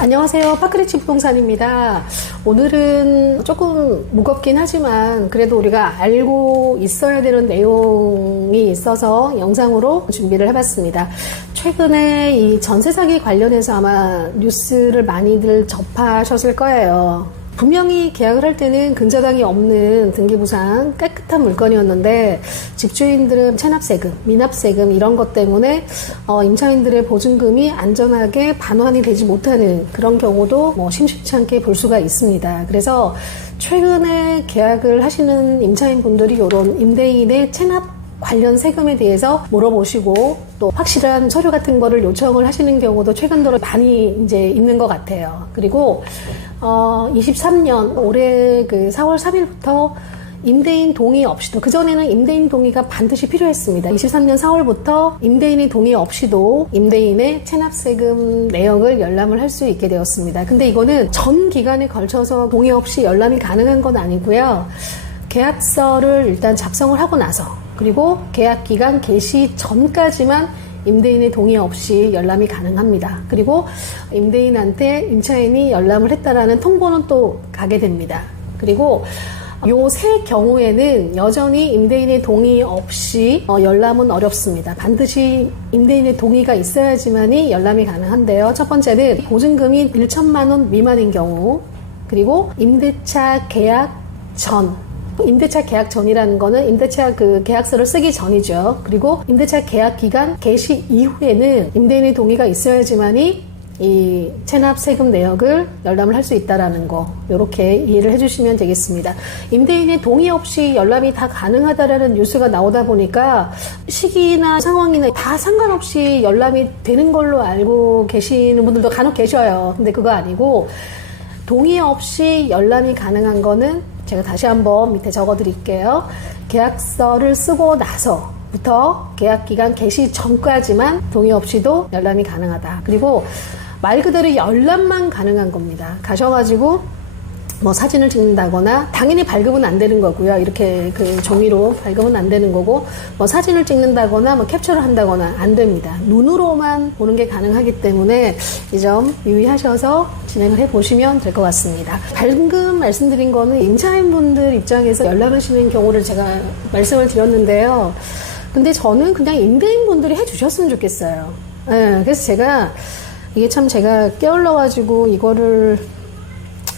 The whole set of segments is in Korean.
안녕하세요. 파크리치 부동산입니다. 오늘은 조금 무겁긴 하지만 그래도 우리가 알고 있어야 되는 내용이 있어서 영상으로 준비를 해봤습니다. 최근에 이 전세 사기 관련해서 아마 뉴스를 많이들 접하셨을 거예요. 분명히 계약을 할 때는 근저당이 없는 등기부상 깨끗한 물건이었는데 집주인들은 체납세금, 미납세금 이런 것 때문에 임차인들의 보증금이 안전하게 반환이 되지 못하는 그런 경우도 심심치 않게 볼 수가 있습니다. 그래서 최근에 계약을 하시는 임차인분들이 이런 임대인의 체납 관련 세금에 대해서 물어보시고 또 확실한 서류 같은 거를 요청을 하시는 경우도 최근 들어 많이 이제 있는 것 같아요. 그리고 23년 올해 그 4월 3일부터 임대인 동의 없이도, 그전에는 임대인 동의가 반드시 필요했습니다. 23년 4월부터 임대인의 동의 없이도 임대인의 체납세금 내역을 열람을 할 수 있게 되었습니다. 근데 이거는 전 기간에 걸쳐서 동의 없이 열람이 가능한 건 아니고요. 계약서를 일단 작성을 하고 나서, 그리고 계약 기간 개시 전까지만 임대인의 동의 없이 열람이 가능합니다. 그리고 임대인한테 임차인이 열람을 했다라는 통보는 또 가게 됩니다. 그리고 요 세 경우에는 여전히 임대인의 동의 없이 열람은 어렵습니다. 반드시 임대인의 동의가 있어야지만이 열람이 가능한데요. 첫 번째는 보증금이 1천만 원 미만인 경우, 그리고 임대차 계약 전, 임대차 계약 전이라는 거는 임대차 그 계약서를 쓰기 전이죠. 그리고 임대차 계약 기간 개시 이후에는 임대인의 동의가 있어야지만이 이 체납 세금 내역을 열람을 할 수 있다라는 거, 이렇게 이해를 해주시면 되겠습니다. 임대인의 동의 없이 열람이 다 가능하다라는 뉴스가 나오다 보니까 시기나 상황이나 다 상관없이 열람이 되는 걸로 알고 계시는 분들도 간혹 계셔요. 근데 그거 아니고 동의 없이 열람이 가능한 거는 제가 다시 한번 밑에 적어 드릴게요. 계약서를 쓰고 나서부터 계약기간 개시 전까지만 동의 없이도 열람이 가능하다. 그리고 말 그대로 열람만 가능한 겁니다. 가셔가지고 사진을 찍는다거나, 당연히 발급은 안 되는 거고요. 이렇게 그 종이로 발급은 안 되는 거고, 사진을 찍는다거나 캡처를 한다거나 안 됩니다. 눈으로만 보는 게 가능하기 때문에 이 점 유의하셔서 진행을 해보시면 될 것 같습니다. 방금 말씀드린 거는 임차인분들 입장에서 열람하시는 경우를 제가 말씀을 드렸는데요. 근데 저는 그냥 임대인분들이 해주셨으면 좋겠어요. 네, 그래서 제가 깨울러가지고 이거를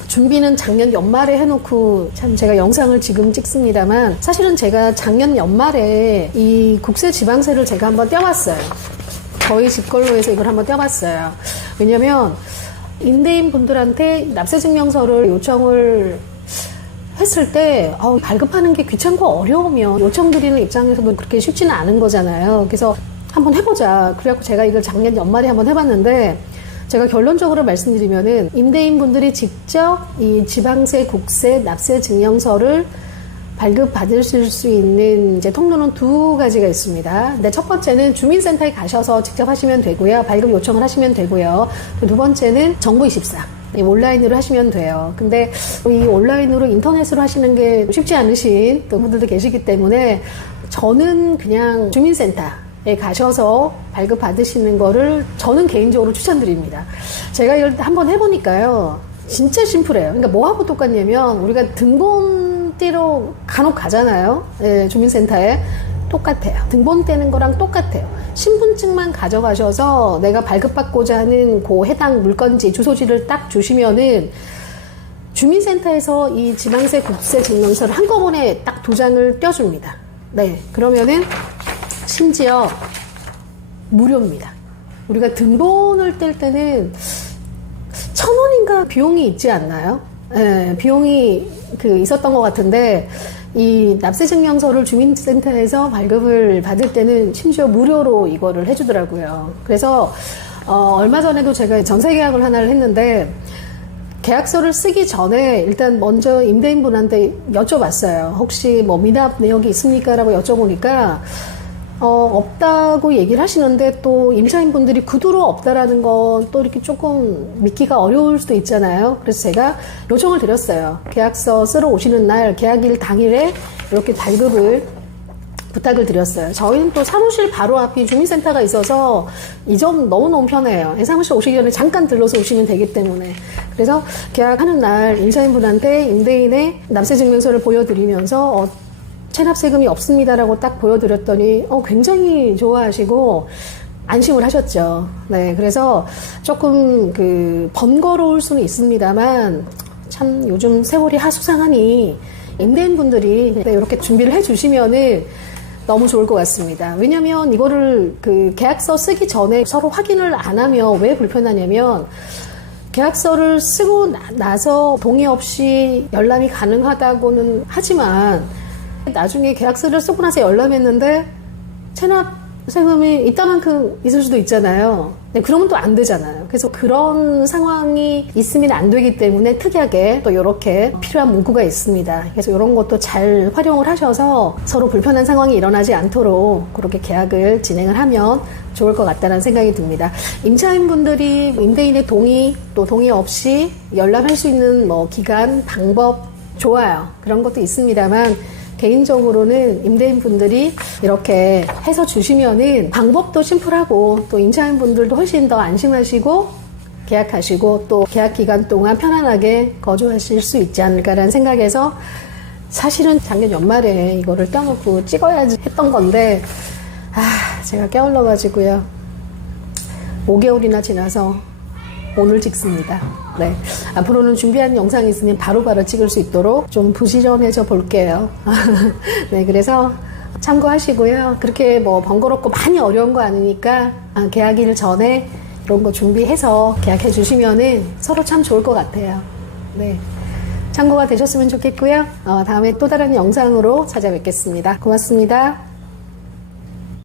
준비는 작년 연말에 해놓고, 참 제가 영상을 지금 찍습니다만, 사실은 제가 작년 연말에 이 국세 지방세를 제가 한번 떼어봤어요. 저희 집 걸로 해서 이걸 한번 떼어봤어요. 왜냐면 임대인 분들한테 납세증명서를 요청을 했을 때 발급하는 게 귀찮고 어려우면 요청드리는 입장에서도 그렇게 쉽지는 않은 거잖아요. 그래서 한번 해보자. 그래갖고 제가 이걸 작년 연말에 한번 해봤는데, 제가 결론적으로 말씀드리면은 임대인분들이 직접 이 지방세, 국세, 납세 증명서를 발급받으실 수 있는 이제 통로는 두 가지가 있습니다. 근데 첫 번째는 주민센터에 가셔서 직접 하시면 되고요. 발급 요청을 하시면 되고요. 두 번째는 정부24. 온라인으로 하시면 돼요. 근데 이 온라인으로 인터넷으로 하시는 게 쉽지 않으신 또 분들도 계시기 때문에 저는 그냥 주민센터에 가셔서 발급 받으시는 거를 저는 개인적으로 추천드립니다. 제가 이걸 한번 해보니까요, 진짜 심플해요. 그러니까 뭐하고 똑같냐면, 우리가 등본 떼러 간혹 가잖아요. 예, 주민센터에. 똑같아요. 등본 떼는 거랑 똑같아요. 신분증만 가져가셔서 내가 발급받고자 하는 그 해당 물건지 주소지를 딱 주시면은 주민센터에서 이 지방세, 국세 증명서를 한꺼번에 딱 2장을 떼어줍니다. 네, 그러면은 심지어 무료입니다. 우리가 등본을 뗄 때는 1,000원인가 비용이 있지 않나요? 네, 비용이 있었던 것 같은데, 이 납세증명서를 주민센터에서 발급을 받을 때는 심지어 무료로 이거를 해주더라고요. 그래서 얼마 전에도 제가 전세 계약을 하나를 했는데, 계약서를 쓰기 전에 일단 먼저 임대인분한테 여쭤봤어요. 혹시 미납 내역이 있습니까? 라고 여쭤보니까 없다고 얘기를 하시는데, 또 임차인분들이 구두로 없다라는 건 또 이렇게 조금 믿기가 어려울 수도 있잖아요. 그래서 제가 요청을 드렸어요. 계약서 쓰러 오시는 날, 계약일 당일에 이렇게 발급을 부탁을 드렸어요. 저희는 또 사무실 바로 앞이 주민센터가 있어서 이 점 너무너무 편해요. 사무실 오시기 전에 잠깐 들러서 오시면 되기 때문에. 그래서 계약하는 날 임차인분한테 임대인의 납세증명서를 보여드리면서 체납세금이 없습니다라고 딱 보여드렸더니 굉장히 좋아하시고 안심을 하셨죠. 네, 그래서 조금 번거로울 수는 있습니다만 참 요즘 세월이 하수상하니 임대인분들이 이렇게 준비를 해주시면은 너무 좋을 것 같습니다. 왜냐면 이거를 계약서 쓰기 전에 서로 확인을 안 하면 왜 불편하냐면 계약서를 쓰고 나서 동의 없이 열람이 가능하다고는 하지만 나중에 계약서를 쓰고 나서 열람했는데 체납 세금이 이따만큼 있을 수도 있잖아요. 네, 그러면 또 안 되잖아요. 그래서 그런 상황이 있으면 안 되기 때문에 특이하게 또 이렇게 필요한 문구가 있습니다. 그래서 이런 것도 잘 활용을 하셔서 서로 불편한 상황이 일어나지 않도록 그렇게 계약을 진행을 하면 좋을 것 같다는 생각이 듭니다. 임차인분들이 임대인의 동의 또 동의 없이 열람할 수 있는 기간, 방법 좋아요. 그런 것도 있습니다만 개인적으로는 임대인분들이 이렇게 해서 주시면은 방법도 심플하고 또 임차인분들도 훨씬 더 안심하시고 계약하시고 또 계약 기간 동안 편안하게 거주하실 수 있지 않을까라는 생각에서 사실은 작년 연말에 이거를 떼어놓고 찍어야지 했던 건데 제가 게을러가지고요. 5개월이나 지나서 오늘 찍습니다. 네. 앞으로는 준비한 영상이 있으면 바로바로 찍을 수 있도록 좀 부지런해져 볼게요. 네, 그래서 참고하시고요. 그렇게 번거롭고 많이 어려운 거 아니니까 계약일 전에 이런 거 준비해서 계약해 주시면은 서로 참 좋을 것 같아요. 네. 참고가 되셨으면 좋겠고요. 다음에 또 다른 영상으로 찾아뵙겠습니다. 고맙습니다.